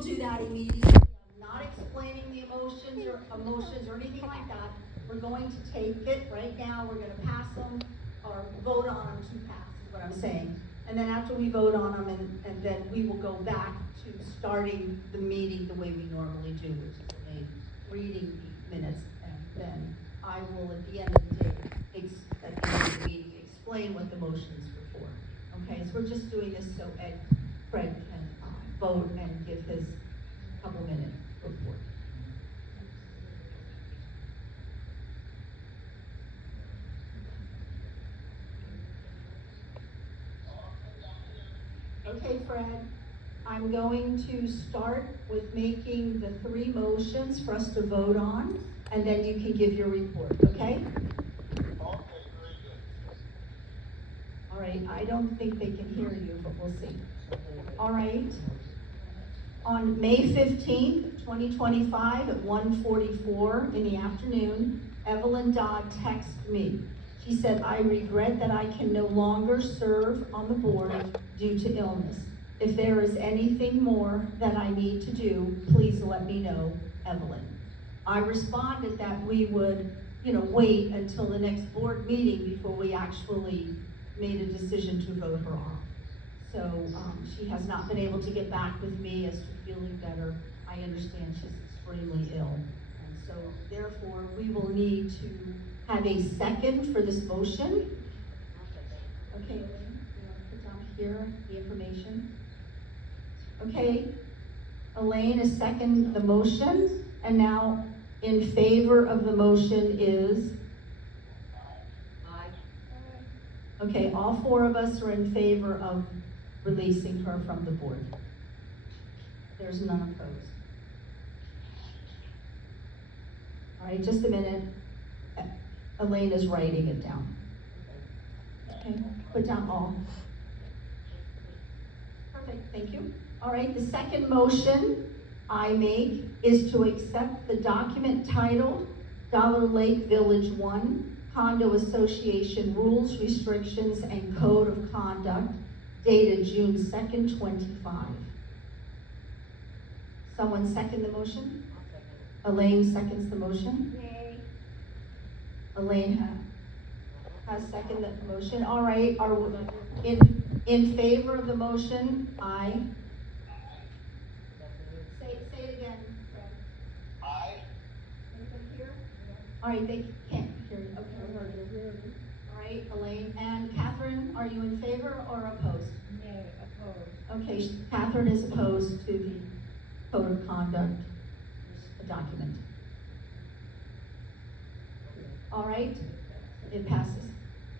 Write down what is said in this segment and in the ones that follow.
will do that immediately. I'm not explaining the emotions or anything like that. We're going to take it right now. We're going to pass them or vote on them to pass is what I'm saying. And then after we vote on them, and then we will go back to starting the meeting the way we normally do, which is reading the minutes, and then I will at the end of the day, at the end of the meeting, explain what the motions were for. Okay, so we're just doing this so Fred can vote and give his couple-minute report. Okay, Fred, I'm going to start with making the 3 motions for us to vote on, and then you can give your report, okay? Okay, very good. All right, I don't think they can hear you, but we'll see. All right. On May 15th, 2025 at 1:44 in the afternoon, Evelyn Dodd texted me. She said, "I regret that I can no longer serve on the board due to illness. If there is anything more that I need to do, please let me know, Evelyn." I responded that we would, wait until the next board meeting before we actually made a decision to vote her off. So she has not been able to get back with me as to feeling better. I understand she's extremely ill. And so therefore, we will need to have a second for this motion. Okay, Elaine, you want to put down here the information? Okay, Elaine is second the motion, and now in favor of the motion is? Aye. Okay, all 4 of us are in favor of releasing her from the board. There's none opposed. All right, just a minute. Elaine is writing it down. Okay, put down all. Perfect, thank you. All right, the second motion I make is to accept the document titled Dollar Lake Village 1 Condo Association Rules, Restrictions, and Code of Conduct, dated June 2nd, 25. Someone second the motion? I'll second. Elaine seconds the motion? Yay. Elaine has seconded the motion. All right, are we in favor of the motion? Aye. Say it again, Fred. Aye. Anybody here? All right, they can't hear you. Okay, we heard you. All right, Elaine. And Catherine, are you in favor or opposed? Nay, opposed. Okay, Catherine is opposed to the code of conduct document. All right, it passes.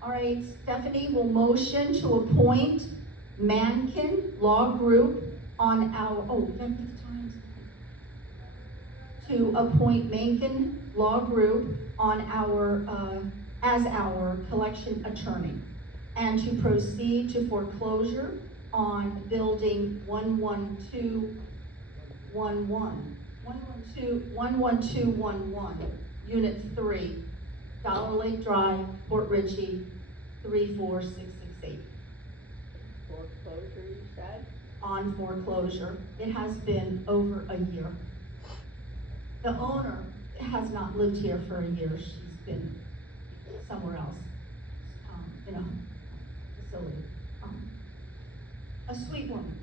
All right, Stephanie will motion to appoint Mankin Law Group on our, to appoint Mankin Law Group on our, as our collection attorney, and to proceed to foreclosure on building 11211, Unit 3, Dollar Lake Drive, Port Richey, 34668. Foreclosure, you said? On foreclosure. It has been over a year. The owner has not lived here for a year. She's been somewhere else, in a facility. A sweet woman.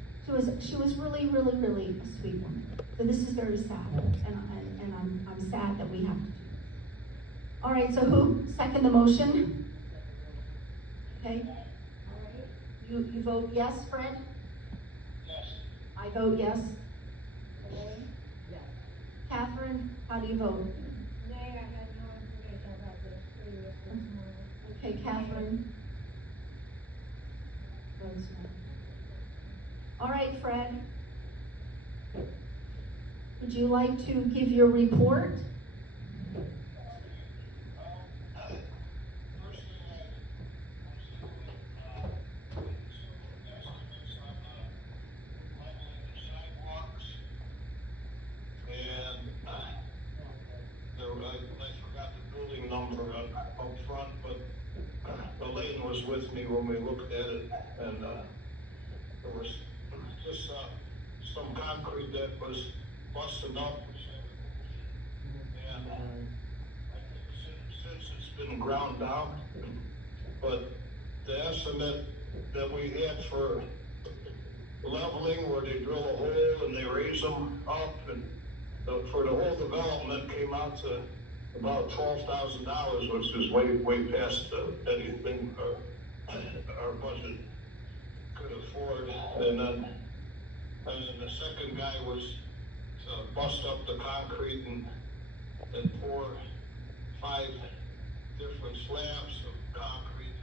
She was really, really, really a sweet woman. So this is very sad, and I'm sad that we have to do this. All right, so who second the motion? Okay. All right. You vote yes, Fred? Yes. I vote yes. Elaine? Yes. Catherine, how do you vote? Nay, I had no information about this previous this morning. Okay, Catherine? Votes no. All right, Fred. Would you like to give your report? I forgot the building number up front, but Elaine was with me when we looked at it, and there was just some concrete that was busted up. And I think since it's been ground down, but the estimate that we had for leveling, where they drill a hole and they raise them up, and for the whole development came out to about $12,000, which is way past anything our budget could afford. And then the second guy was to bust up the concrete and pour 5 different slabs of concrete.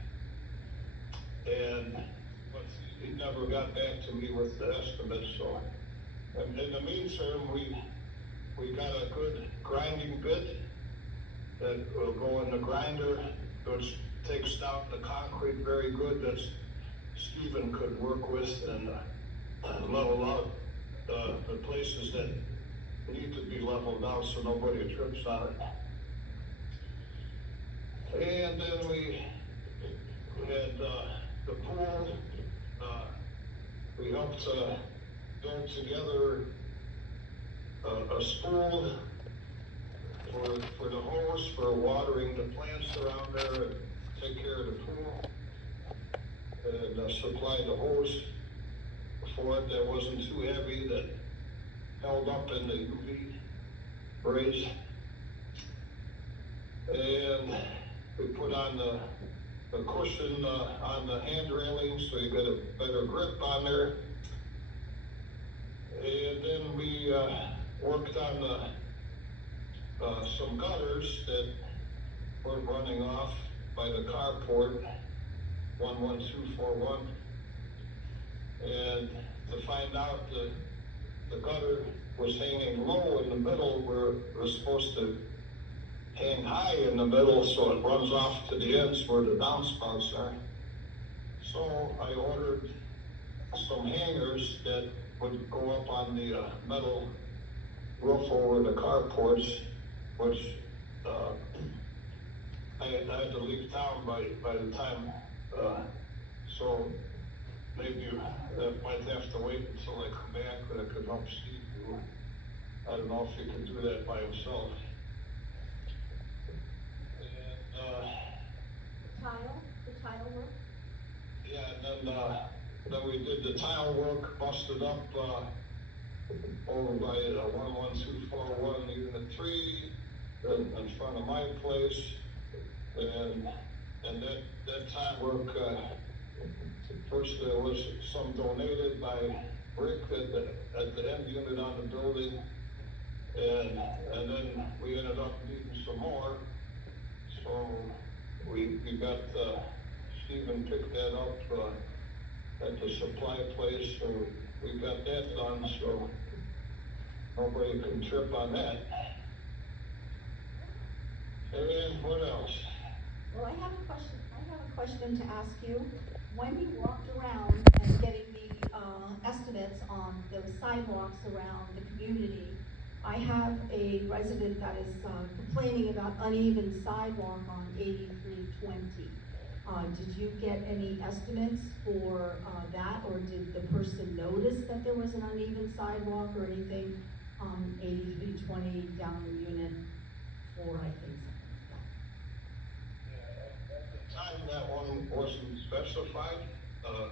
But he never got back to me with the estimate. So, and in the meantime, we got a good grinding bit that will go in the grinder, which takes down the concrete very good. That Stephen could work with and level out the places that need to be leveled out so nobody trips on it. And then we had the pool. We helped build together a spool for the hose for watering the plants around there and take care of the pool, and supply the hose for it that wasn't too heavy, that held up in the UV rays. And we put on the cushion on the hand railing so you get a better grip on there. And then we worked on some gutters that were running off by the carport, 11241. And to find out the gutter was hanging low in the middle where it was supposed to hang high in the middle, so it runs off to the ends where the downspouts are. So I ordered some hangers that would go up on the metal roof over the carports, which I had to leave town by the time, so maybe that might have to wait until I come back, but I could help Steve do. I don't know if he can do that by himself. The tile work? Yeah, and then we did the tile work, busted up over by 11241 Unit 3 in front of my place, and that tile work, first there was some donated by Rick at the end unit on the building, and then we ended up needing some more, so we got Stephen picked that up at the supply place, so we got that done, so nobody can trip on that. And what else? Well, I have a question to ask you. When you walked around and getting the estimates on those sidewalks around the community, I have a resident that is complaining about uneven sidewalk on 8320. Did you get any estimates for that, or did the person notice that there was an uneven sidewalk or anything on 8320 down in Unit 4, I think, something like that? At the time, that one wasn't specified, but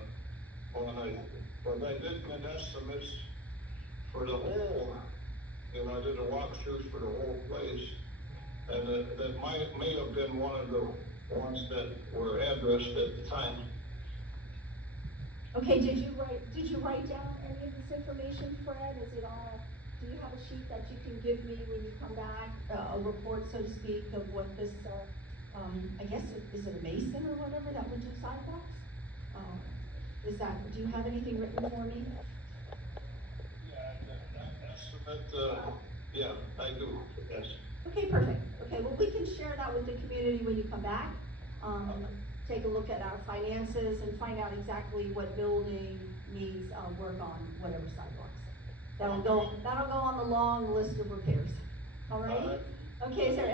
I did get estimates for the whole, I did a walkthrough for the whole place, and that may have been one of the ones that were addressed at the time. Okay, did you write down any of this information, Fred? Is it all, do you have a sheet that you can give me when you come back, a report, so to speak, of what this, I guess, is it a mason or whatever that would do sidewalks? Do you have anything written for me? Yeah, that estimate, yeah, I do, yes. Okay, perfect. Okay, well, we can share that with the community when you come back. Take a look at our finances and find out exactly what building needs work on whatever sidewalks. That'll go on the long list of repairs. All right? Okay, is there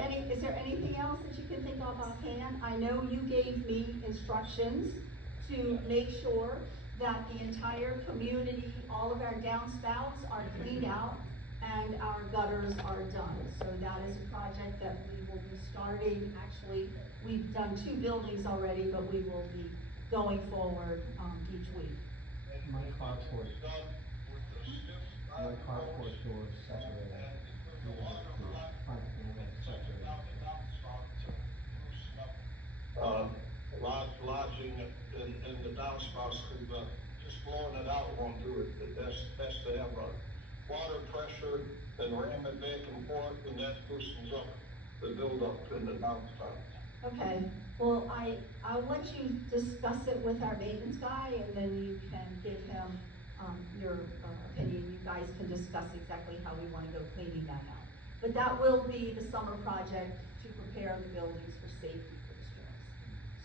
anything else that you can think of offhand? I know you gave me instructions to make sure that the entire community, all of our downspouts are cleaned out and our gutters are done. So that is a project that we will be starting. Actually, we've done 2 buildings already, but we will be going forward each week. My carport, Done with the stiff my carport door is separated. And there's a You know, lot of the rock front panel is taken separated. down the downspout to loosen up, lodging in the downspouts, because, just blowing it out won't do it. That's to have, water pressure and ram it back and forth, and that loosens up the buildup in the downspout. Okay, well, I'll let you discuss it with our maintenance guy, and then you can give him, your, opinion. You guys can discuss exactly how we wanna go cleaning that out. But that will be the summer project to prepare the buildings for safety for the storms.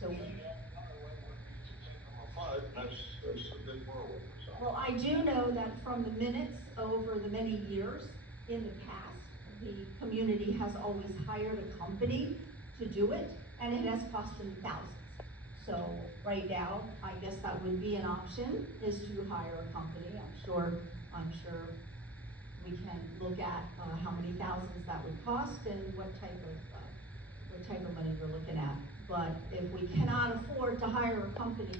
So, And another way would be to take them apart, and that's a big whirlwind, so. well, I do know that from the minutes over the many years in the past, the community has always hired a company to do it, and it has cost them thousands. So right now, I guess that would be an option, is to hire a company. I'm sure we can look at, how many thousands that would cost and what type of money we're looking at. But if we cannot afford to hire a company,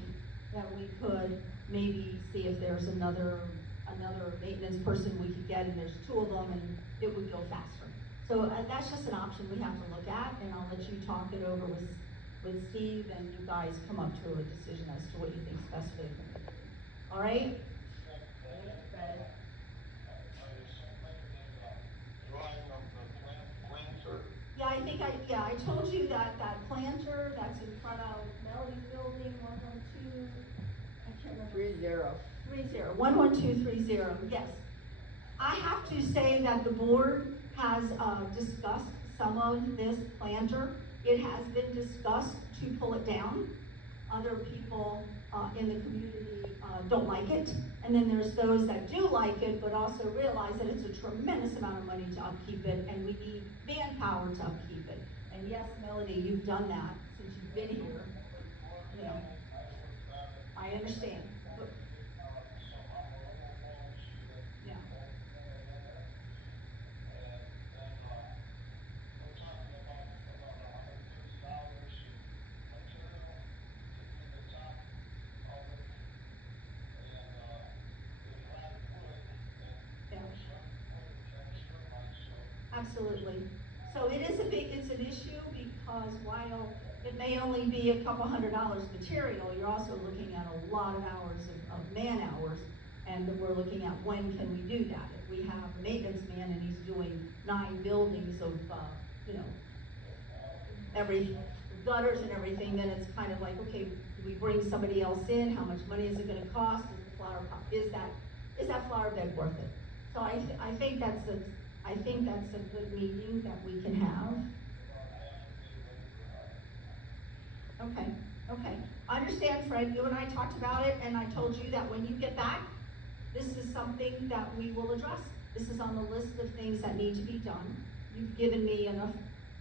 then we could maybe see if there's another maintenance person we could get, and there's 2 of them, and it would go faster. So that's just an option we have to look at, and I'll let you talk it over with Steve, and you guys come up to a decision as to what you think's best for the community. All right? Drawing of the planter. Yeah, I told you that planter that's in front of Melody's building, 112, I can't remember. 11230, yes. I have to say that the board has discussed some of this planter. It has been discussed to pull it down. Other people in the community don't like it. And then there's those that do like it, but also realize that it's a tremendous amount of money to upkeep it, and we need manpower to upkeep it. And yes, Melody, you've done that since you've been here. You know, I understand. But, yeah. Absolutely. So it's an issue, because while it may only be a couple $100 material, you're also looking at a lot of hours of man hours, and we're looking at when can we do that. If we have a maintenance man and he's doing 9 buildings of, every gutters and everything, then it's kind of like, okay, do we bring somebody else in? How much money is it gonna cost? Is the flower pot, is that flower bed worth it? So I think that's a good meeting that we can have. Okay. I understand, Fred, you and I talked about it, and I told you that when you get back, this is something that we will address. This is on the list of things that need to be done. You've given me enough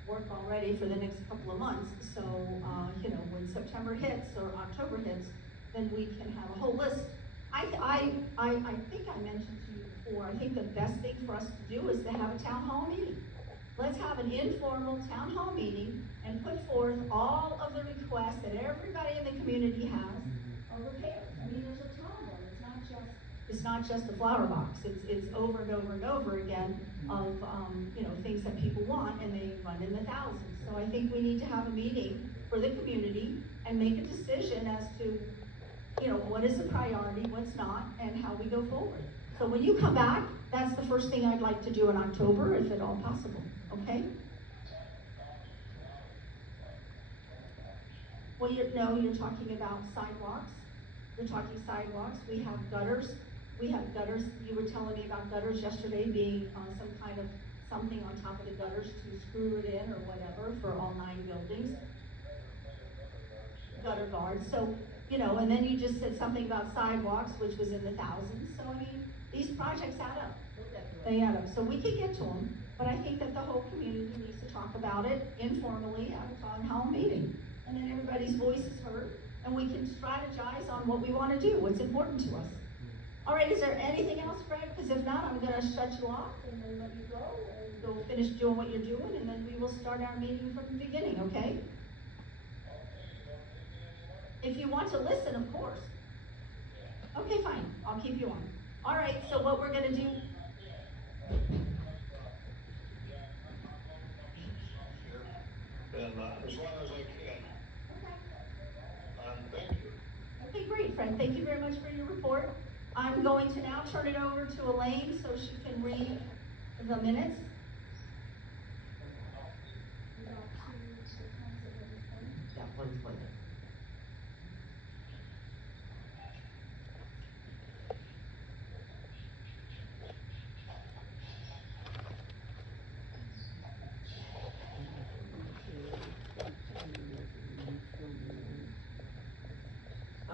work already for the next couple of months, so, when September hits or October hits, then we can have a whole list. I think I mentioned to you before, I think the best thing for us to do is to have a town hall meeting. Let's have an informal town hall meeting and put forth all of the requests that everybody in the community has of repairs. I mean, there's a ton of them. It's not just the flower box. It's over and over and over again of, things that people want, and they run in the thousands. So I think we need to have a meeting for the community and make a decision as to, what is the priority, what's not, and how we go forward. So when you come back, that's the first thing I'd like to do in October, if at all possible, okay? Well, you're talking about sidewalks. We're talking sidewalks. We have gutters. You were telling me about gutters yesterday being some kind of something on top of the gutters to screw it in or whatever for all 9 buildings. Gutter guards. So, and then you just said something about sidewalks, which was in the thousands. So, I mean, these projects add up. They add up. So we could get to them, but I think that the whole community needs to talk about it informally at a town hall meeting. And then everybody's voice is heard, and we can strategize on what we want to do, what's important to us. All right, is there anything else, Fred? Because if not, I'm going to shut you off and then let you go and go finish doing what you're doing, and then we will start our meeting from the beginning, okay? If you want to listen, of course. Okay, fine. I'll keep you on. All right, so what we're going to do... And as long as I can. Okay. Thank you. Okay, great, Fred. Thank you very much for your report. I'm going to now turn it over to Elaine so she can read the minutes. We got to the concept of the point. Yeah, 120.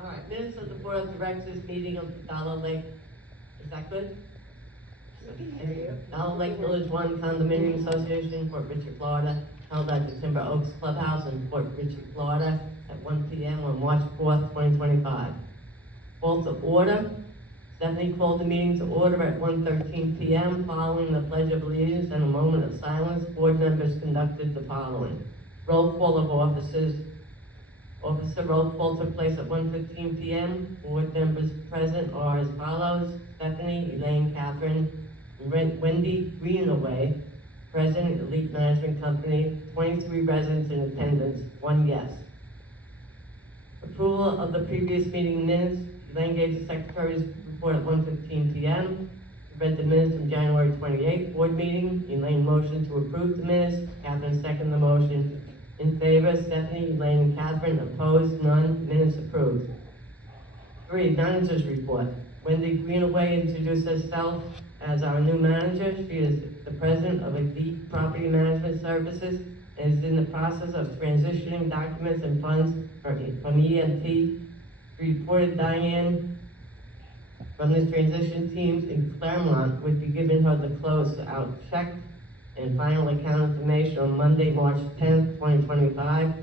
All right, minutes of the Board of Directors meeting of the Dollar Lake, is that good? Dollar Lake Village One Condominium Association, Fort Richard, Florida, held at the Timber Oaks Clubhouse in Fort Richard, Florida, at 1 p.m. on March 4th, 2025. Call to order. Stephanie called the meeting to order at 1:13 p.m. Following the Pledge of Allegiance and a moment of silence, board members conducted the following. Roll call of officers. Officer roll call took place at 1:15 p.m. Board members present are as follows: Stephanie, Elaine, Catherine, Wendy Greenaway, President, Elite Management Company, 23 residents in attendance, 1 yes. Approval of the previous meeting minutes. Elaine gave the secretary's report at 1:15 p.m. Read the minutes from January 28th board meeting. Elaine motioned to approve the minutes. Catherine seconded the motion. In favor, Stephanie, Elaine, and Catherine. Opposed, none. Minutes approved. 3, managers report. Wendy Greenaway introduced herself as our new manager. She is the president of Elite Property Management Services and is in the process of transitioning documents and funds from EMT. She reported Diane from the transition teams in Claremont would be giving her the close-out check and final account information on Monday, March 10th, 2025,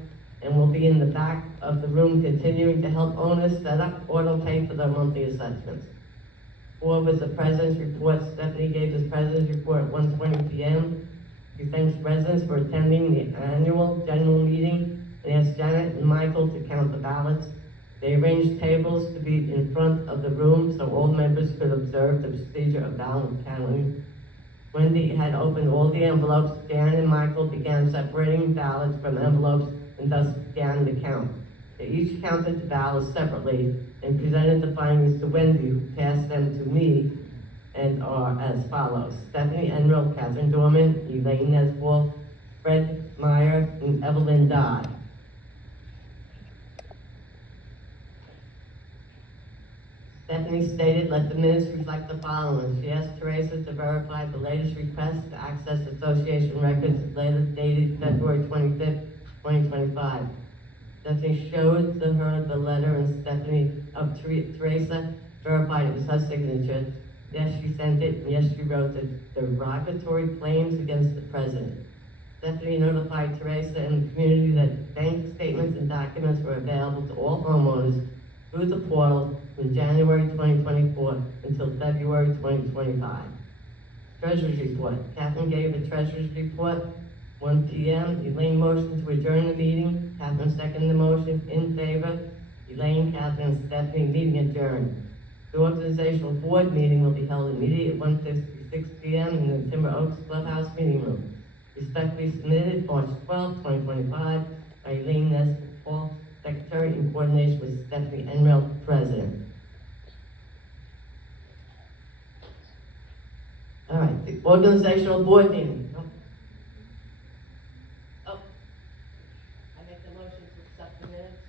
and will be in the back of the room continuing to help owners set up auto pay for their monthly assessments. 4 was the president's report. Stephanie gave his president's report at 1:20 p.m. He thanks residents for attending the annual general meeting and asked Janet and Michael to count the ballots. They arranged tables to be in front of the room so all members could observe the procedure of ballot counting. Wendy had opened all the envelopes. Janet and Michael began separating ballots from envelopes and thus began the count. They each counted the ballots separately and presented the findings to Wendy, who passed them to me, and are as follows: Stephanie Enrill, Catherine Dorman, Elaine Neswolf, Fred Meyer, and Evelyn Dodd. Stephanie stated, let the minutes reflect the following. She asked Teresa to verify the latest request to access association records dated February 25th, 2025. Stephanie showed her the letter, and Teresa verified it was her signature. Yes, she sent it, and yes, she wrote the derogatory claims against the president. Stephanie notified Teresa and the community that bank statements and documents were available to all homeowners through the portal from January 2024 until February 2025. Treasurer's report. Catherine gave a treasurer's report, 1 p.m. Elaine motioned to adjourn the meeting. Catherine seconded the motion. In favor, Elaine, Catherine, and Stephanie. Meeting adjourned. The organizational board meeting will be held immediately at 1:56 p.m. in the Timber Oaks Clubhouse meeting room. Respectfully submitted, March 12, 2025, by Elaine Neswolf, Secretary, in coordination with Stephanie Enrill, President. All right, the organizational board meeting. Oh, I make the motion to accept the minutes.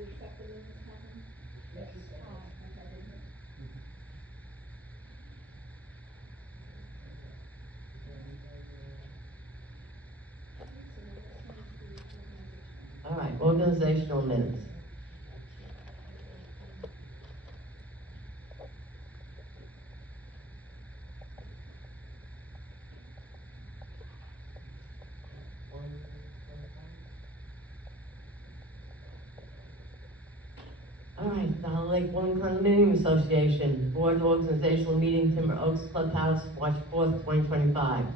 you accept the minutes, Catherine? Yes. Oh, okay, I didn't hear. Okay, so the next one is the organizational. All right, organizational minutes. All right, Solid Lake One Condominium Association, Board Organizational Meeting, Timber Oaks Clubhouse, March 4th, 2025.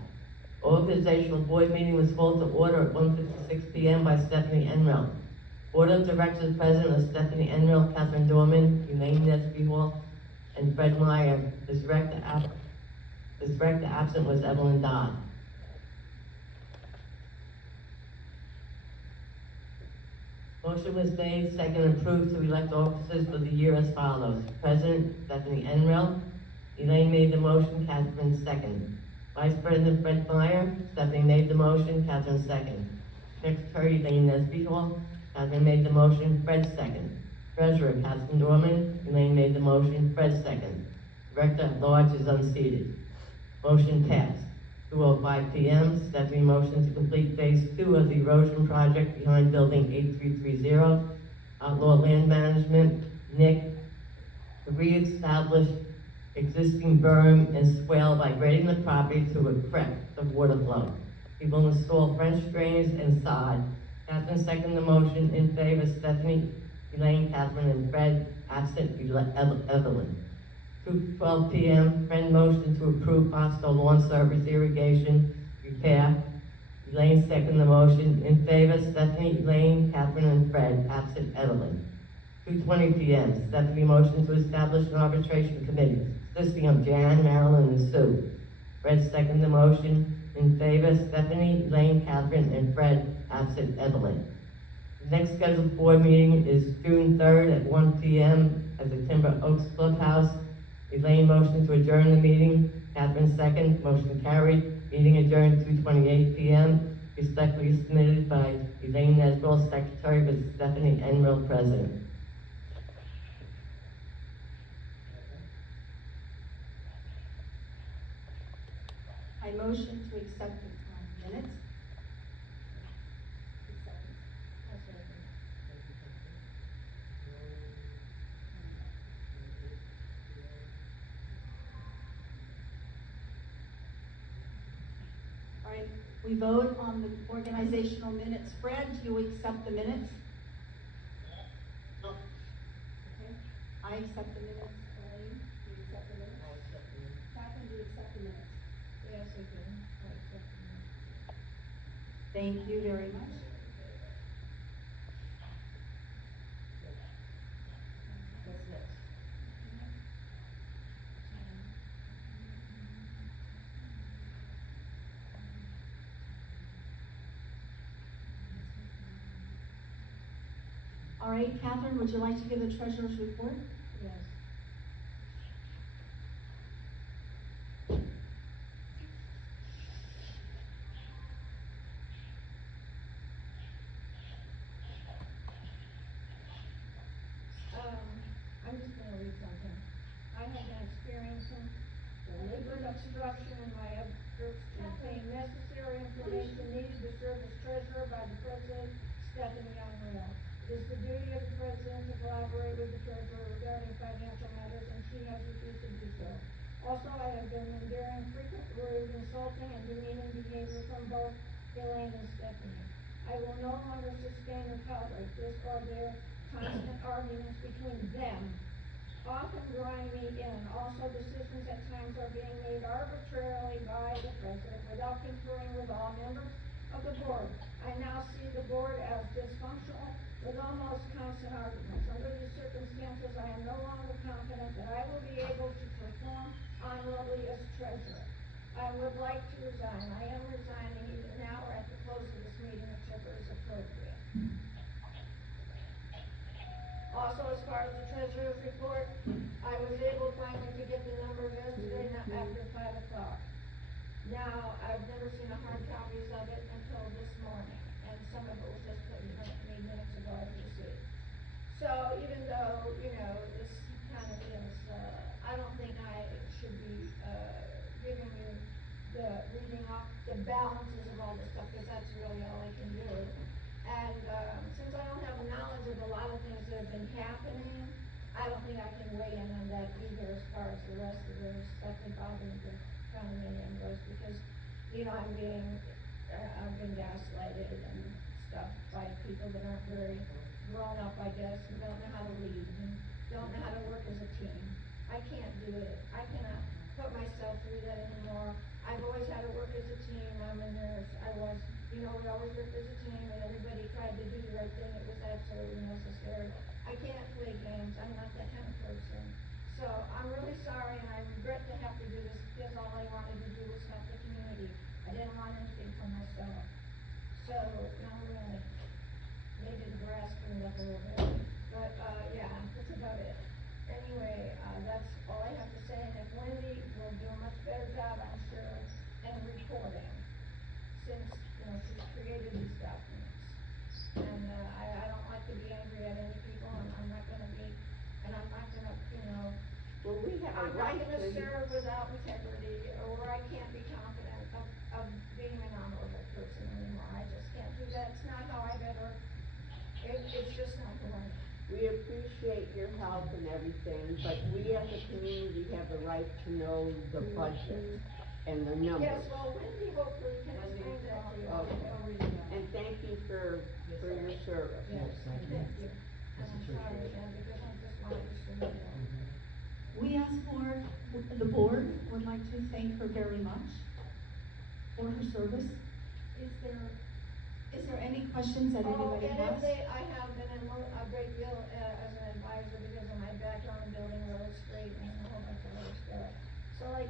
Organizational Board meeting was called to order at 1:56 p.m. by Stephanie Enrill. Board of Directors President was Stephanie Enrill, Catherine Dorman, Elaine Nesby Hall, and Fred Meyer. The director absent was Evelyn Dodd. Motion was made, second approved to elect officers for the year as follows. President Stephanie Enrill, Elaine made the motion, Catherine second. Vice President Fred Meyer, Stephanie made the motion, Catherine second. Secretary Elaine Nesby Hall, Catherine made the motion, Fred second. Treasurer Catherine Dorman, Elaine made the motion, Fred second. Director at large is unseated. Motion passed. 2:05 p.m., Stephanie motion to complete phase 2 of the erosion project behind building 8330. Outlaw land management, Nick, to reestablish existing berm and swale by grading the property to correct the water flow. He will install French drains and sod. Catherine second the motion, in favor Stephanie, Elaine, Catherine, and Fred, absent Evelyn. 2:12 p.m., Fred motion to approve Bosco lawn service irrigation repair. Elaine second the motion, in favor Stephanie, Elaine, Catherine, and Fred, absent Evelyn. 2:20 p.m., Stephanie motion to establish an arbitration committee consisting of Jan, Marilyn, and Sue. Fred second the motion, in favor Stephanie, Elaine, Catherine, and Fred, absent Evelyn. The next scheduled board meeting is June 3rd at 1 p.m. at the Timber Oaks Clubhouse. Elaine motion to adjourn the meeting, Catherine second, motion carried, meeting adjourned 2:28 p.m. Respectfully submitted by Elaine Nesbitt, Secretary, with Stephanie Enrill, President. I motion to accept the minutes. Acceptance. I'll second. All right, we vote on the organizational minutes. Fred, do you accept the minutes? No, Okay. I accept the minutes. Elaine, do you accept the minutes? Catherine, do you accept the minutes? Yes, I do. I accept the minutes. Thank you very much. What's next? All right, Catherine, would you like to give the treasurer's report? Yes. I'm just gonna read something. I have been experiencing deliberate obstruction in my efforts to obtain necessary information needed to serve as treasurer by the president, Stephanie Unreal. It is the duty of the president to collaborate with the treasurer regarding financial matters, and she has refused to do so. Also, I have been enduring frequent rude, insulting, and demeaning behavior from both Elaine and Stephanie. I will no longer sustain or tolerate this or their constant arguments between them, often drawing me in. Also, decisions at times are being made arbitrarily by the president without conferring with all members of the board. I now see the board as dysfunctional with almost constant arguments. Under these circumstances, I am no longer confident that I will be able to perform honorably as treasurer. I would like to resign. I am resigning either now or at the close of this meeting, whichever is appropriate. Also, as far as the treasurer's report, I was able finally to get the numbers yesterday after 5 o'clock. Now, I've never seen a hard copies of it until this morning, and some of it was just put in me minutes ago, as you see. you know, I've been gaslighted and stuff by people that aren't very grown up, I guess, and don't know how to lead and don't know how to work as a team. I can't do it. I cannot put myself through that anymore. I've always had to work as a team. I'm a nurse. We always worked as a team and everybody tried to do the right thing. It was absolutely necessary. I can't play games. I'm not that kind of person. So I'm really sorry and I regret to have to do this because all I wanted to do was help the community. I didn't want anything for myself. So, not really. Maybe the grass grew up a little bit. But, yeah, that's about it. Anyway, that's all I have to say. And if Wendy will do a much better job, I'm sure, in reporting, since, she's created these documents. And, I don't like to be angry at any people, and I'm not gonna be, and I'm not gonna, Well, we have a I'm not right gonna to, serve without integrity, or I can't be confident of being an honorable person anymore. I just can't do that. It's not how I've ever, it's just not the way. we appreciate your help and everything, but we as a community have the right to know the budget and the numbers. Yes, well, Wendy hopefully can explain that to you. Okay. And thank you for your service. Yes, thank you. Thank you. And I'm sorry, Jen, because I just wanted to show you that. We as the board would like to thank her very much for her service. Is there any questions that anybody And has? I have been a great deal, as an advisor because of my background in building roads, straightening, and a whole bunch of other stuff. So I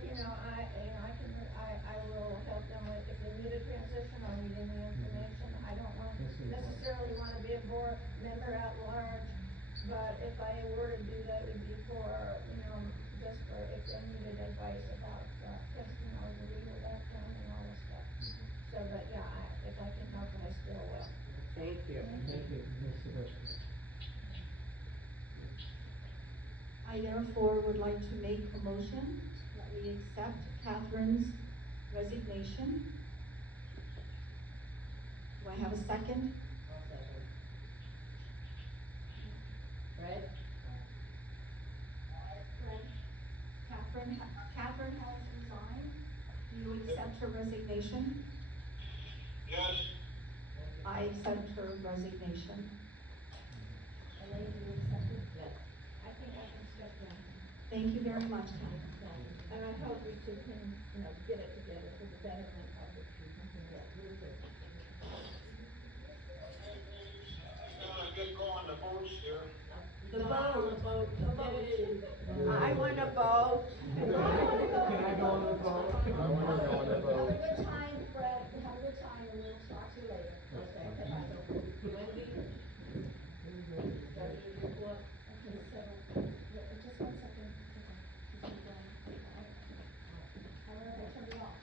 will help them with, if they need a transition or need any information. I don't necessarily wanna be a board member at large, but if I were to do that, it would be for, just for if they needed advice about, just, the legal background and all this stuff. So, but yeah, if I can help, I still will. Thank you. Thank you, Ms. Sebastian. I therefore would like to make a motion that we accept Catherine's resignation. Do I have a second? I'll second. Fred? Catherine has resigned. Do you accept her resignation? Yes, I accept her resignation. Elaine, do you accept it? Yes. I think I can step down. Thank you very much, Catherine. And I hope we two can, get it together for the betterment of the people. gotta get going, the boat's here. The boat. I want a boat. Can I go on the boat? I wanna go on the Have a boat. good time, Fred, have a good time, and we'll talk to you later. Okay. Wendy? Deputy report? Okay, so, just 1 second. She's gonna go. I'm gonna turn it off.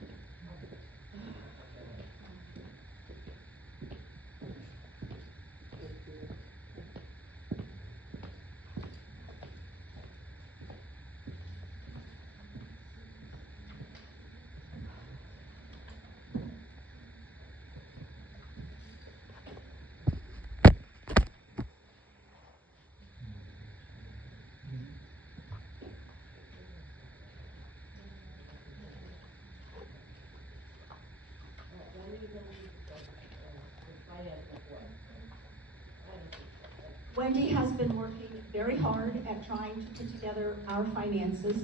Wendy, then finance report. Wendy has been working very hard at trying to put together our finances,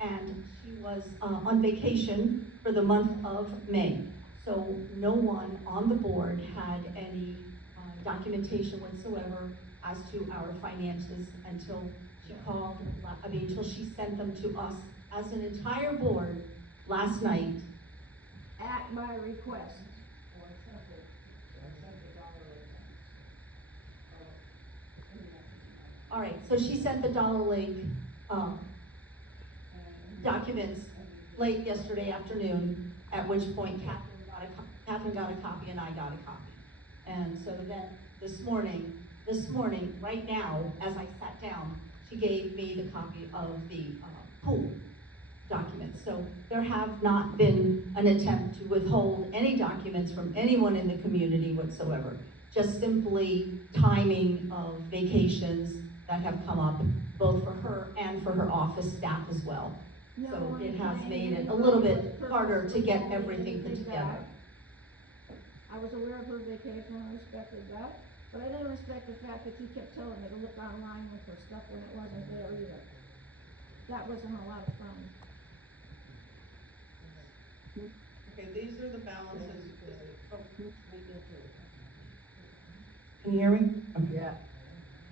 and she was on vacation for the month of May. So no one on the board had any documentation whatsoever as to our finances until until she sent them to us as an entire board last night. At my request. All right, so she sent the Dollar Lake documents late yesterday afternoon, at which point Catherine got a copy and I got a copy. And so then this morning, right now, as I sat down, she gave me the copy of the pool documents. So there have not been an attempt to withhold any documents from anyone in the community whatsoever. Just simply timing of vacations that have come up, both for her and for her office staff as well. So it has made it a little bit harder to get everything put together. I was aware of her vacation, I respected that, but I didn't respect the fact that he kept telling me to look online with her stuff when it wasn't there either. That wasn't a lot of fun. Okay, these are the balances. Can you hear me? Okay. Yeah.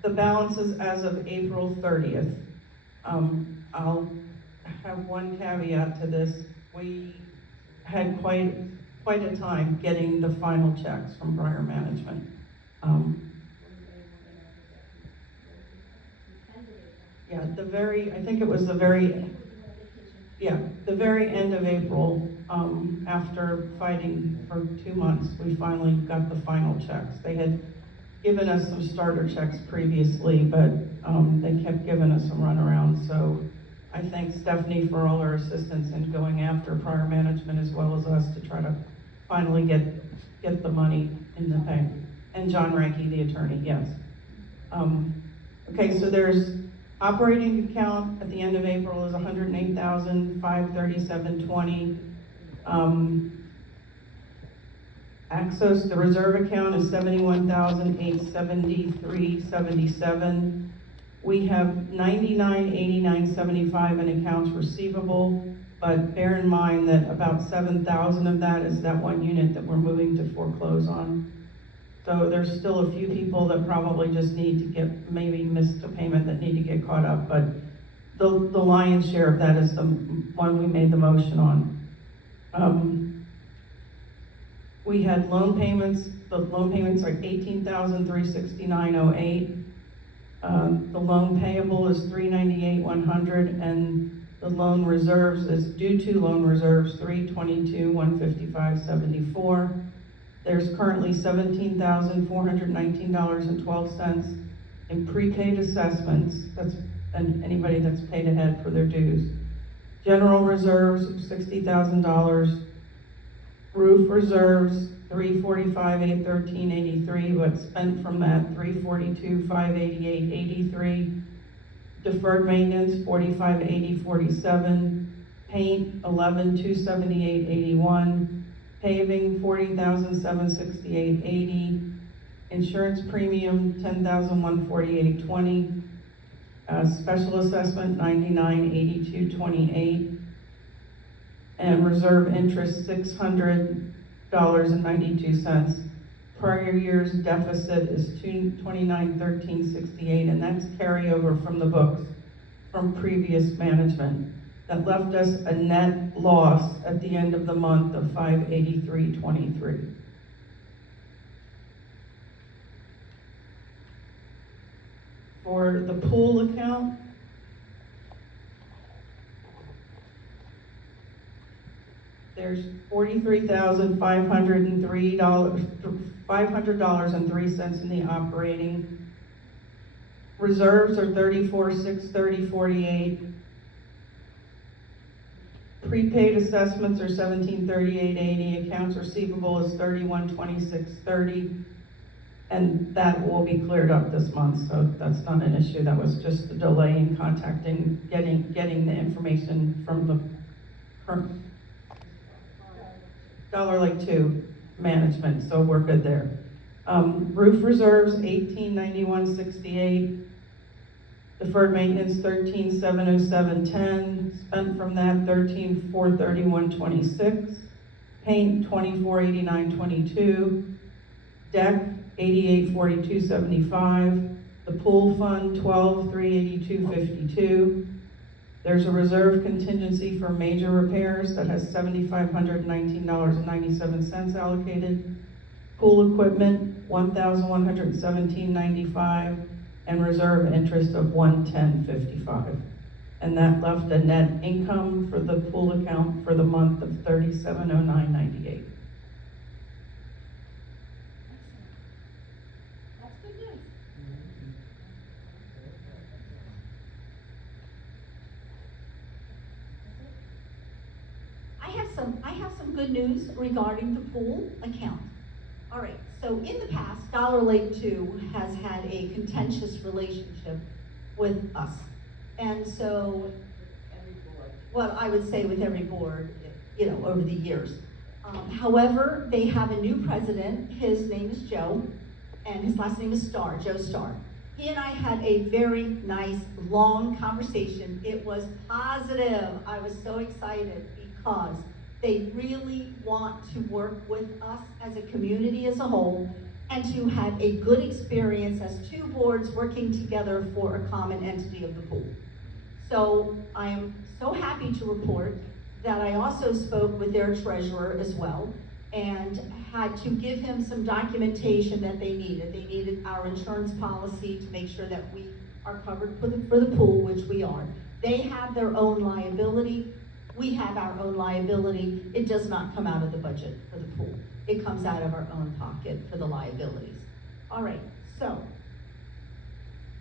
The balances as of April 30th. I'll have one caveat to this. We had quite a time getting the final checks from prior management. Yeah, I think it was the very end of April, after fighting for 2 months, we finally got the final checks. They had given us some starter checks previously, but they kept giving us some runaround. So I thank Stephanie for all her assistance in going after prior management as well as us to try to finally get the money in the bank. And John Ranke, the attorney, yes. Okay, so there's operating account at the end of April is $108,537.20. Axos, the reserve account is $71,873.77. We have $99,8975 in accounts receivable, but bear in mind that about $7,000 of that is that one unit that we're moving to foreclose on. So there's still a few people that probably just need to maybe missed a payment that need to get caught up, but the lion's share of that is the one we made the motion on. We had loan payments. The loan payments are $18,369.08. The loan payable is $398,100, and the loan reserves is due to loan reserves $322,155.74. There's currently $17,419.12 in prepaid assessments. That's anybody that's paid ahead for their dues. General reserves $60,000. Roof reserves $345,813.83, but spent from that $342,588.83. Deferred maintenance $45,8047. Paint $11,278.81. Paving $40,768.80. Insurance premium $10,148.20. Special assessment $99,8228. And reserve interest $600.92. Prior year's deficit is $229,1368, and that's carryover from the books from previous management. That left us a net loss at the end of the month of $583.23. For the pool account, there's $43,503.03 in the operating. Reserves are $34,630.48. Prepaid assessments are $1738.80. Accounts receivable is $3126.30, and that will be cleared up this month, so that's not an issue. That was just a delay in contacting, getting the information from the current Dollar Lake 2 management, so we're good there. Roof reserves $1891.68. Deferred maintenance $13,707.10. Spent from that $13,431.26. Paint $24,89.22. Deck $88,42.75. The pool fund $12,382.52. There's a reserve contingency for major repairs that has $7,519.97 allocated. Pool equipment $1,117.95, and reserve interest of $110.55. And that left a net income for the pool account for the month of $3709.98. That's good news. I have some good news regarding the pool account. All right, so in the past, Dollar Lake 2 has had a contentious relationship with us. And so, well, I would say with every board, you know, over the years. However, they have a new president. His name is Joe, and his last name is Starr, Joe Starr. He and I had a very nice, long conversation. It was positive. I was so excited because they really want to work with us as a community as a whole and to have a good experience as two boards working together for a common entity of the pool. So I am so happy to report that I also spoke with their treasurer as well and had to give him some documentation that they needed. They needed our insurance policy to make sure that we are covered for the pool, which we are. They have their own liability. We have our own liability. It does not come out of the budget for the pool. It comes out of our own pocket for the liabilities. All right, so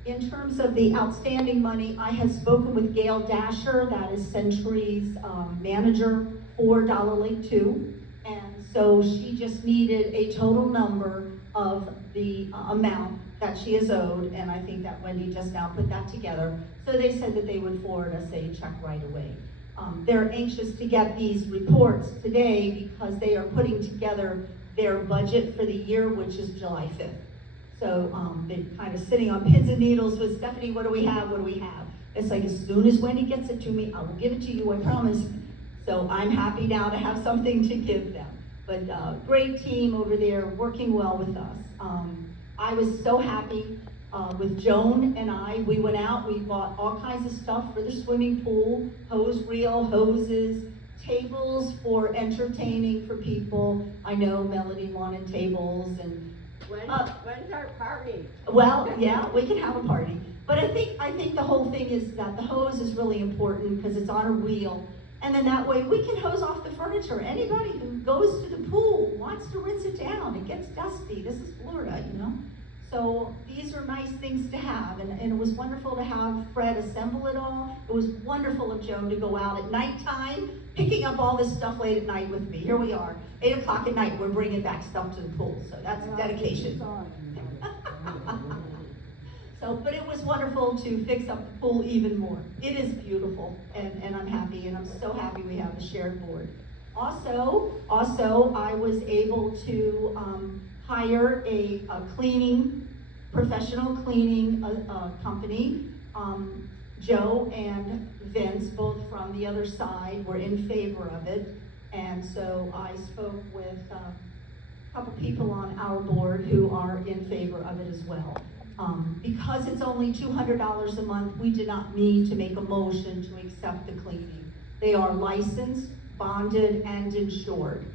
in terms of the outstanding money, I have spoken with Gail Dasher, that is Century's manager for Dollar Lake 2. And so she just needed a total number of the amount that she is owed, and I think that Wendy just now put that together. So they said that they would forward us a check right away. They're anxious to get these reports today because they are putting together their budget for the year, which is July 5th. So they're kind of sitting on pins and needles with Stephanie, what do we have, what do we have? It's like, as soon as Wendy gets it to me, I will give it to you, I promise. So I'm happy now to have something to give them. But great team over there, working well with us. I was so happy with Joan and I. We went out, we bought all kinds of stuff for the swimming pool, hose reel, hoses, tables for entertaining for people. I know Melody wanted tables and When's our party? well, yeah, we can have a party. But I think the whole thing is that the hose is really important because it's on a reel. And then that way we can hose off the furniture. Anybody who goes to the pool wants to rinse it down. It gets dusty. This is Florida, you know? So these are nice things to have. And it was wonderful to have Fred assemble it all. It was wonderful of Joan to go out at nighttime, picking up all this stuff late at night with me. Here we are, 8 o'clock at night, we're bringing back stuff to the pool. So that's dedication. So, but it was wonderful to fix up the pool even more. It is beautiful, and I'm happy, and I'm so happy we have a shared board. Also, I was able to hire a professional cleaning company. Joe and Vince, both from the other side, were in favor of it, and so I spoke with a couple people on our board who are in favor of it as well. Because it's only $200 a month, we did not need to make a motion to accept the cleaning. They are licensed, bonded, and insured.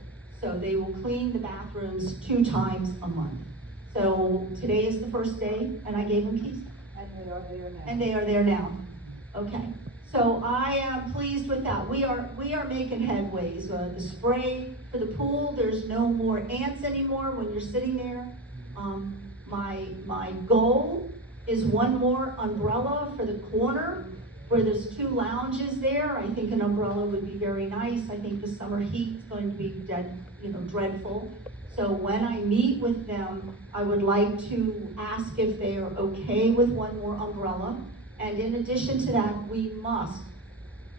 So they will clean the bathrooms 2 times a month. So today is the first day, and I gave them keys. And they are there now. And they are there now. Okay. So I am pleased with that. We are making headways. The spray for the pool, there's no more ants anymore when you're sitting there. My goal is one more umbrella for the corner where there's 2 lounges there. I think an umbrella would be very nice. I think the summer heat is going to be dreadful. So when I meet with them, I would like to ask if they are okay with one more umbrella. And in addition to that, we must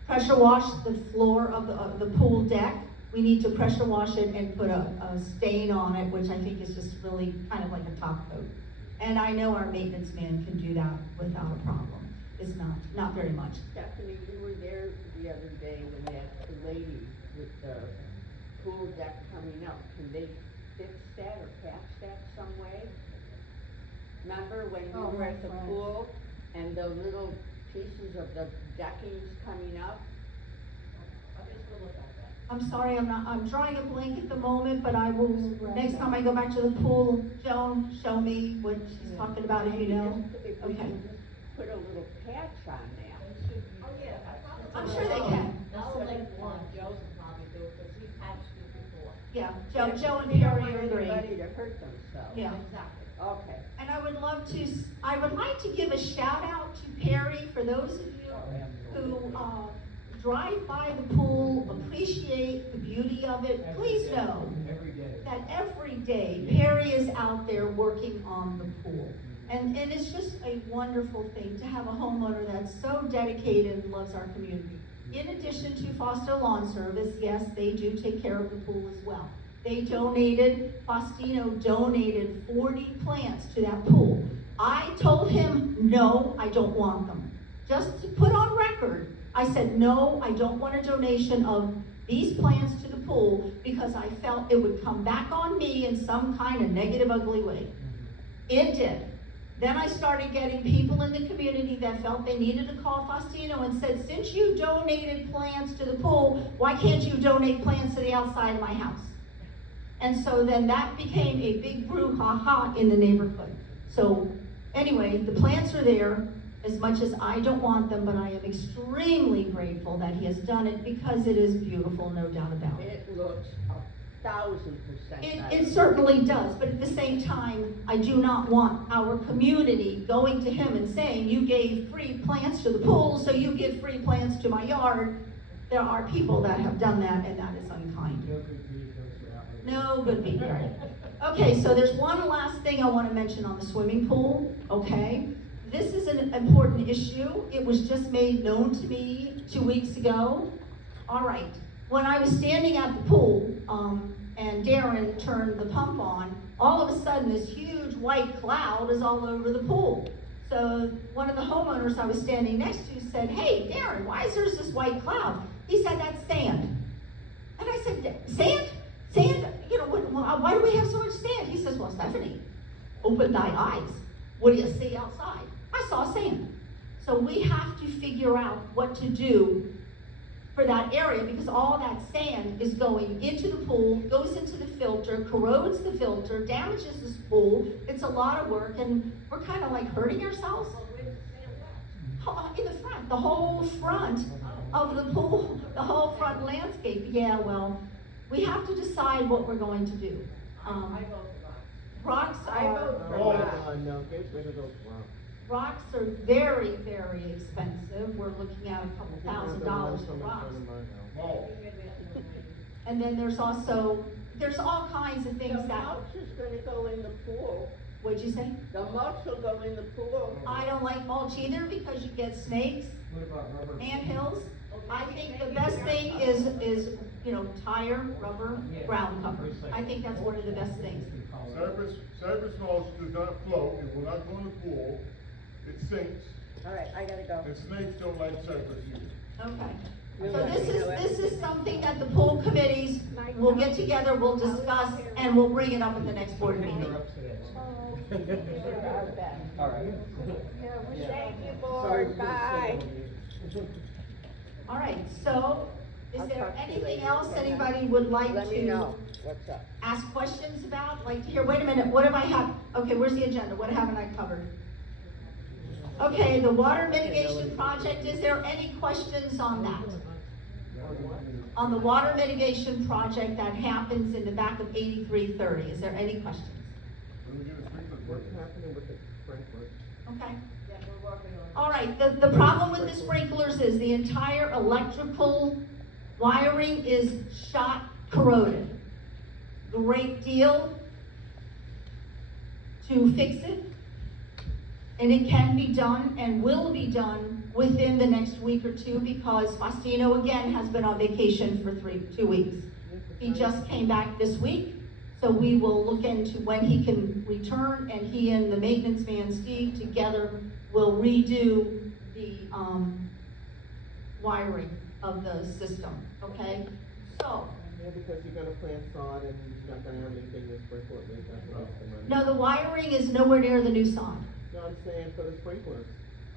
pressure wash the floor of the pool deck. We need to pressure wash it and put a stain on it, which I think is just really kind of like a top coat. And I know our maintenance man can do that without a problem. It's not very much. Stephanie, you were there the other day when that lady with the pool deck coming up. Can they fix that or patch that some way? Remember when we were at the right. pool and the little pieces of the deckings coming up? I'm sorry, I'm drawing a blank at the moment, but I will, next time I go back to the pool, Joan, show me what she's talking about, if you know. If we Okay. can just put a little patch on that. Oh, yeah. I'm sure they can. I'll like one, Joe can probably do it, because he patched it before. Yeah, Joe and We don't Perry want are great. anybody to hurt themselves. Yeah. Exactly. Okay. And I would like to give a shout out to Perry for those of you who drive by the pool, appreciate the beauty of it. Please know that every day Perry is out there working on the pool. And it's just a wonderful thing to have a homeowner that's so dedicated and loves our community. In addition to Foster Lawn Service, yes, they do take care of the pool as well. They Faustino donated 40 plants to that pool. I told him, no, I don't want them. Just to put on record, I said, no, I don't want a donation of these plants to the pool because I felt it would come back on me in some kind of negative, ugly way. It did. Then I started getting people in the community that felt they needed to call Faustino and said, since you donated plants to the pool, why can't you donate plants to the outside of my house? And so then that became a big brouhaha in the neighborhood. So anyway, the plants are there as much as I don't want them, but I am extremely grateful that he has done it because it is beautiful, no doubt about it. It looks 1,000% better. It certainly does, but at the same time, I do not want our community going to him and saying, you gave free plants to the pool, so you give free plants to my yard. There are people that have done that, and that is unkind. No good people. Okay, so there's one last thing I want to mention on the swimming pool, okay? This is an important issue. It was just made known to me 2 weeks ago. All right, when I was standing at the pool, and Darren turned the pump on, all of a sudden this huge white cloud is all over the pool. So one of the homeowners I was standing next to said, hey, Darren, why is there this white cloud? He said, that's sand. And I said, sand? Sand? You know, why do we have so much sand? He says, well, Stephanie, open thy eyes. What do you see outside? I saw sand. So we have to figure out what to do for that area because all that sand is going into the pool, goes into the filter, corrodes the filter, damages the pool. It's a lot of work and we're kind of like hurting ourselves. In the front, the whole front of the pool, the whole front landscape. Yeah, well, we have to decide what we're going to do. I vote for Rocks I are, vote for Oh, rocks. no, get rid of those rocks. rocks are very, very expensive. We're looking at a couple $1,000s for rocks. Oh, And then there's all kinds of The things that, mulch is gonna go in the pool. what'd you say? The mulch will go in the pool. I don't like mulch either because you get snakes, What about rubber? anthills. I think the best thing is, tire, rubber, ground cover. I think that's one of the best things. Cypress mulch does not float, it will not go in the pool, it sinks, All right, I gotta go. and snakes don't like cypress either. Okay. So this is something that the pool committees will get together, we'll discuss, and we'll bring it up at the next board meeting. All right. Thank you, Sorry board, for bye. All right, so is I'll there talk to you anything later, else okay? anybody would like Let me to know what's up. ask questions about, like to hear? Wait a minute, what have I have? Okay, where's the agenda? What haven't I covered? Okay, the water mitigation project, is there any questions on that? On the water mitigation project that happens in the back of 8330, is there any questions? When we get a sprinkler What's system. happening with the sprinklers? Okay. Yeah, we're working on it. All right, the problem with the sprinklers is the entire electrical wiring is shot corroded. Great deal to fix it, and it can be done and will be done within the next week or two because Faustino again has been on vacation for 2 weeks. He just came back this week, so we will look into when he can return, and he and the maintenance man, Steve, together will redo the, wiring of the system, okay? So, Yeah, because you're gonna plant sod and you're not gonna have anything to sprinkle it with, that's what's the money. no, the wiring is nowhere near the new sod. No, I'm saying for the sprinklers.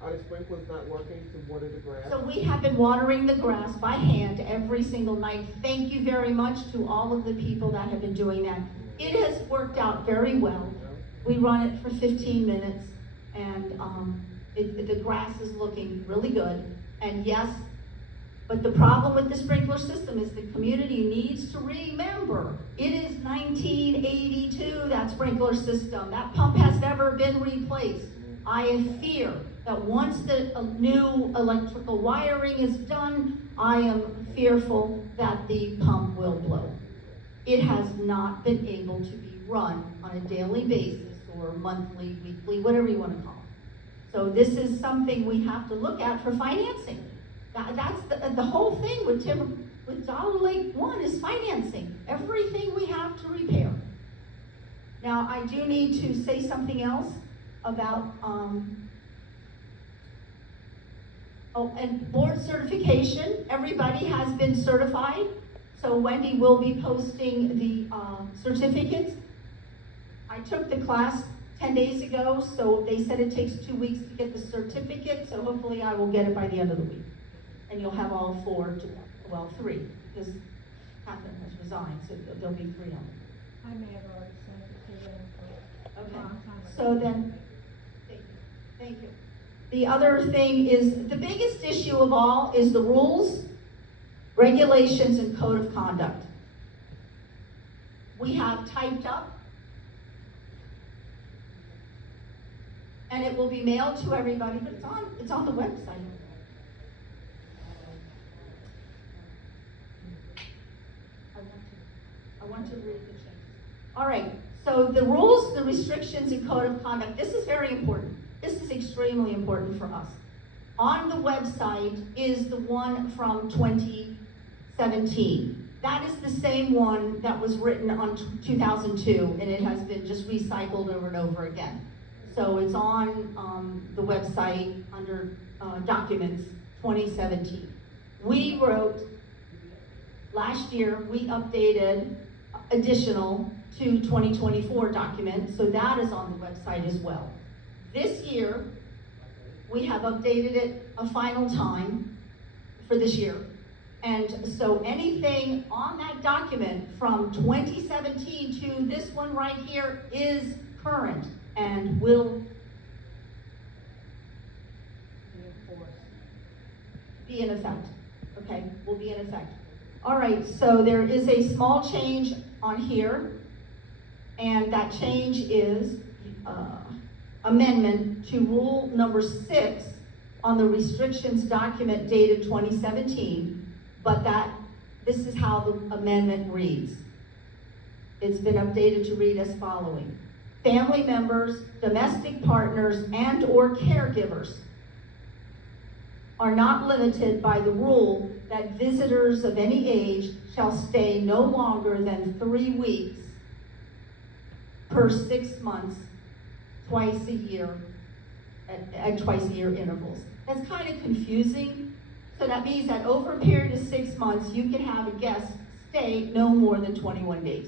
Are the sprinklers not working to water the grass? So we have been watering the grass by hand every single night. Thank you very much to all of the people that have been doing that. It has worked out very well. We run it for 15 minutes, and the grass is looking really good. And yes, but the problem with the sprinkler system is the community needs to remember, it is 1982, that sprinkler system. That pump has never been replaced. I fear that once the new electrical wiring is done, I am fearful that the pump will blow. It has not been able to be run on a daily basis or monthly, weekly, whatever you want to call it. So this is something we have to look at for financing. That's the whole thing with Dollar Lake One is financing, everything we have to repair. Now, I do need to say something else about, and board certification. Everybody has been certified, so Wendy will be posting the certificates. I took the class 10 days ago, so they said it takes 2 weeks to get the certificate, so hopefully I will get it by the end of the week. And you'll have all 3, because Catherine has resigned, so there'll be 3 of them. I may have already sent it to them for a Okay, long time ago. so then, thank you. The other thing is, the biggest issue of all is the rules, regulations, and code of conduct. We have typed up, and it will be mailed to everybody, but it's on the website. I want to read the changes. All right, so the rules, the restrictions, and code of conduct, this is very important. This is extremely important for us. On the website is the one from 2017. That is the same one that was written on 2002, and it has been just recycled over and over again. So it's on the website under Documents 2017. We wrote, last year, we updated additional to 2024 document, so that is on the website as well. This year, we have updated it a final time for this year. And so anything on that document from 2017 to this one right here is current and will be in effect. Okay, will be in effect. All right, so there is a small change on here, and that change is amendment to rule number 6 on the restrictions document dated 2017, but this is how the amendment reads. It's been updated to read as following. Family members, domestic partners, and/or caregivers are not limited by the rule that visitors of any age shall stay no longer than 3 weeks per 6 months, twice a year, at twice a year intervals. That's kind of confusing. So that means that over a period of 6 months, you can have a guest stay no more than 21 days.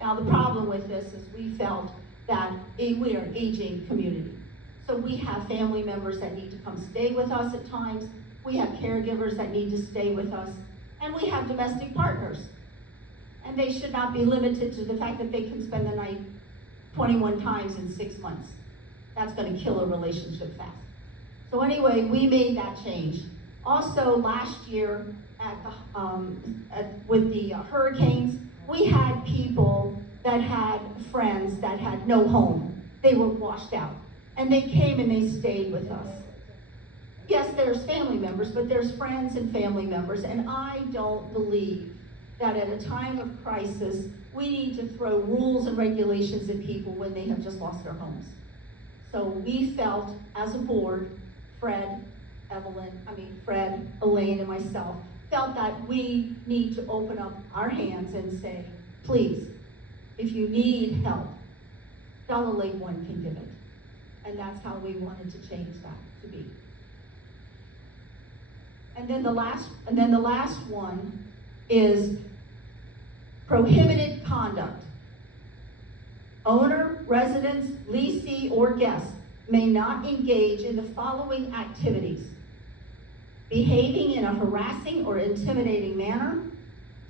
Now, the problem with this is we felt that we are an aging community. So we have family members that need to come stay with us at times. We have caregivers that need to stay with us. And we have domestic partners. And they should not be limited to the fact that they can spend the night 21 times in 6 months. That's going to kill a relationship fast. So anyway, we made that change. Also, last year with the hurricanes, we had people that had friends that had no home. They were washed out. And they came and they stayed with us. Yes, there's family members, but there's friends and family members. And I don't believe that at a time of crisis, we need to throw rules and regulations at people when they have just lost their homes. So we felt, as a board, Fred, Elaine, and myself, felt that we need to open up our hands and say, please, if you need help, Dollar Lake One can give it. And that's how we wanted to change that to be. And then the last one is prohibited conduct. Owner, residents, leasee, or guest may not engage in the following activities: behaving in a harassing or intimidating manner,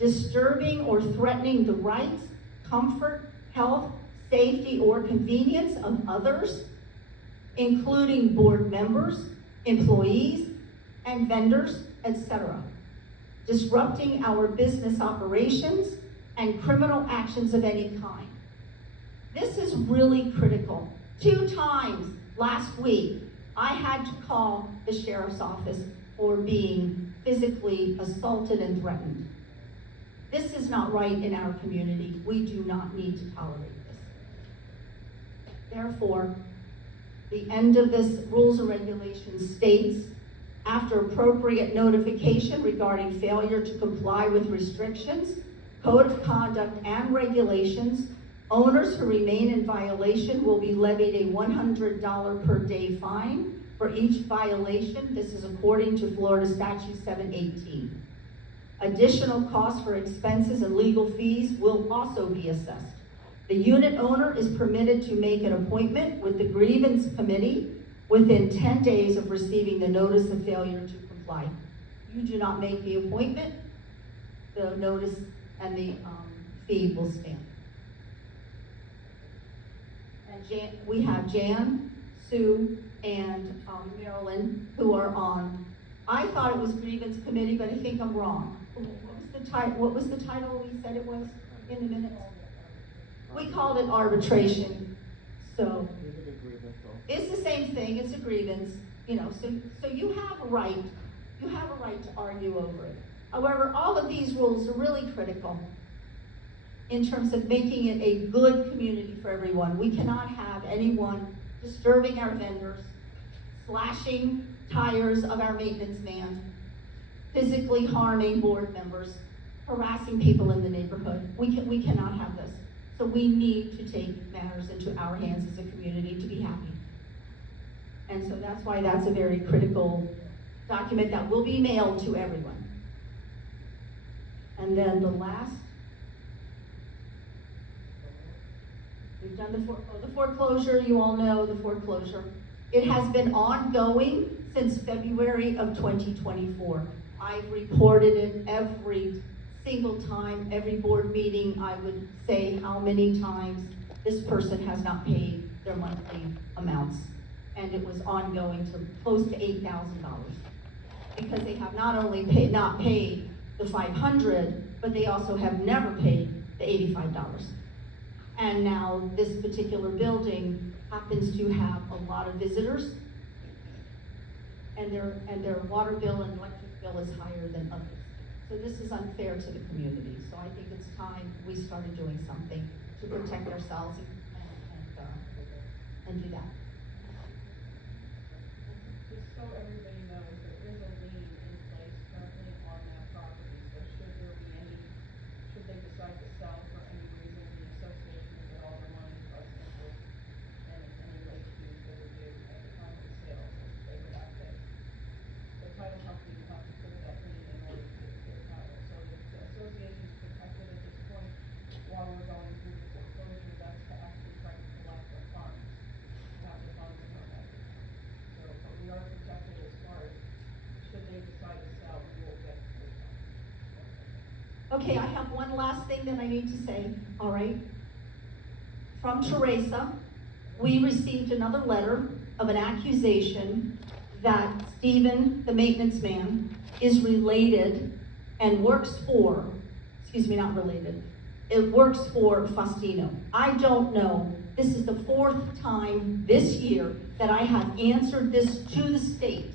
disturbing or threatening the rights, comfort, health, safety, or convenience of others, including board members, employees, and vendors, etc. Disrupting our business operations and criminal actions of any kind. This is really critical. 2 times last week, I had to call the sheriff's office for being physically assaulted and threatened. This is not right in our community. We do not need to tolerate this. Therefore, the end of this rules and regulations states After appropriate notification regarding failure to comply with restrictions, code of conduct, and regulations, owners who remain in violation will be levied a $100 per day fine for each violation. This is according to Florida Statute 718. Additional costs for expenses and legal fees will also be assessed. The unit owner is permitted to make an appointment with the grievance committee within 10 days of receiving the notice of failure to comply. You do not make the appointment, the notice and the fee will stand. And we have Jan, Sue, and Marilyn who are on. I thought it was grievance committee, but I think I'm wrong. What was the title we said it was in the minutes? We called it arbitration. So it's the same thing. It's a grievance, you know. So you have a right. You have a right to argue over it. However, all of these rules are really critical in terms of making it a good community for everyone. We cannot have anyone disturbing our vendors, slashing tires of our maintenance man, physically harming board members, harassing people in the neighborhood. We cannot have this. So we need to take matters into our hands as a community to be happy. And so that's why that's a very critical document that will be mailed to everyone. And then the last, we've done the foreclosure. You all know the foreclosure. It has been ongoing since February of 2024. I've reported it every single time, every board meeting. I would say how many times this person has not paid their monthly amounts. And it was ongoing to close to $8,000 because they have not only not paid the $500, but they also have never paid the $85. And now this particular building happens to have a lot of visitors, and their water bill and electric bill is higher than others. So this is unfair to the community. So I think it's time we started doing something to protect ourselves and do that. Just so everybody knows, there is a lien in place currently on that property, so should they decide to sell for any reason, the association will get all the money plus interest and any late fees that are due at the time of the sale, so they would have to, the title company would have to clear that lien in order to get their title. So the association's protected at this point while we're going through the foreclosure. That's to actually try to collect the funds, to have the funds in our bank account. So, but we are protected as far as, should they decide to sell, we will get the funds. Okay, I have one last thing that I need to say, all right? From Teresa, we received another letter of an accusation that Stephen, the maintenance man, is related and works for, not related, it works for Faustino. I don't know, this is the 4th time this year that I have answered this to the state.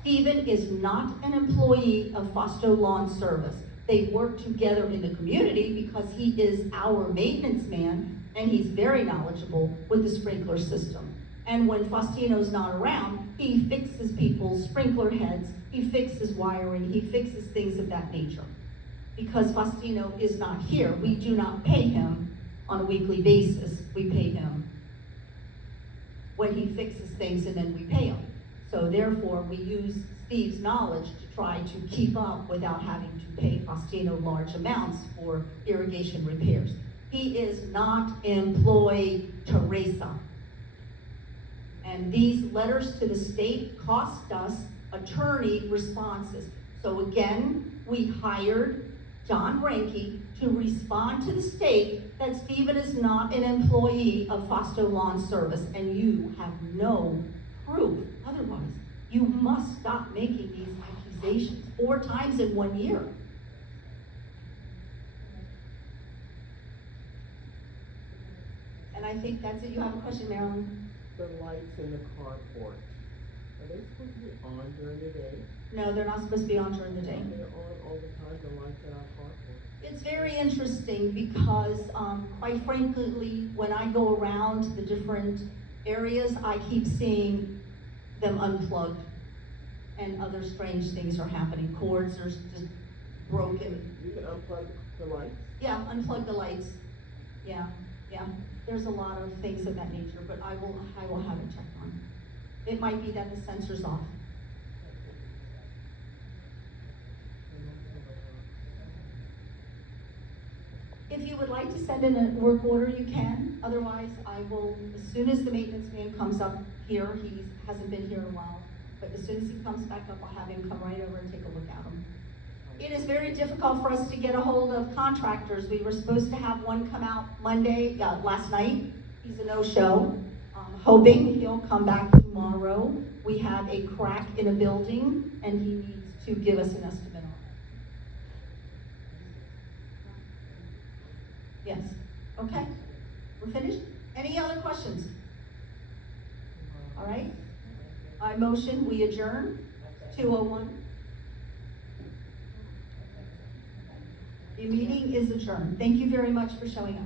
Stephen is not an employee of Fausto Lawn Service. They work together in the community because he is our maintenance man and he's very knowledgeable with the sprinkler system. And when Faustino's not around, he fixes people's sprinkler heads, he fixes wiring, he fixes things of that nature. Because Faustino is not here, we do not pay him on a weekly basis. We pay him when he fixes things and then we pay him. So therefore, we use Steve's knowledge to try to keep up without having to pay Faustino large amounts for irrigation repairs. He is not employed Teresa. And these letters to the state cost us attorney responses. So again, we hired John Ranke to respond to the state that Stephen is not an employee of Fausto Lawn Service, and you have no proof otherwise. You must stop making these accusations 4 times in 1 year. And I think that's it. You have a question, Marilyn? The lights in the carport, are they supposed to be on during the day? No, they're not supposed to be on during the day. They're on all the time, the lights at our carport. It's very interesting because, quite frankly, when I go around the different areas, I keep seeing them unplugged. and other strange things are happening. Cords are just broken. You can unplug the lights. Yeah, unplug the lights. Yeah, yeah. There's a lot of things of that nature, but I will have it checked on. It might be that the sensor's off. If you would like to send in a work order, you can. Otherwise, I will, as soon as the maintenance man comes up here, he hasn't been here in a while, but as soon as he comes back up, I'll have him come right over and take a look at them. It is very difficult for us to get a hold of contractors. We were supposed to have one come out Monday, last night. He's a no-show. Hoping he'll come back tomorrow. We have a crack in a building, and he needs to give us an estimate on it. Yes, okay, we're finished? Any other questions? All right, I motion we adjourn, 2:01. The meeting is adjourned. Thank you very much for showing up.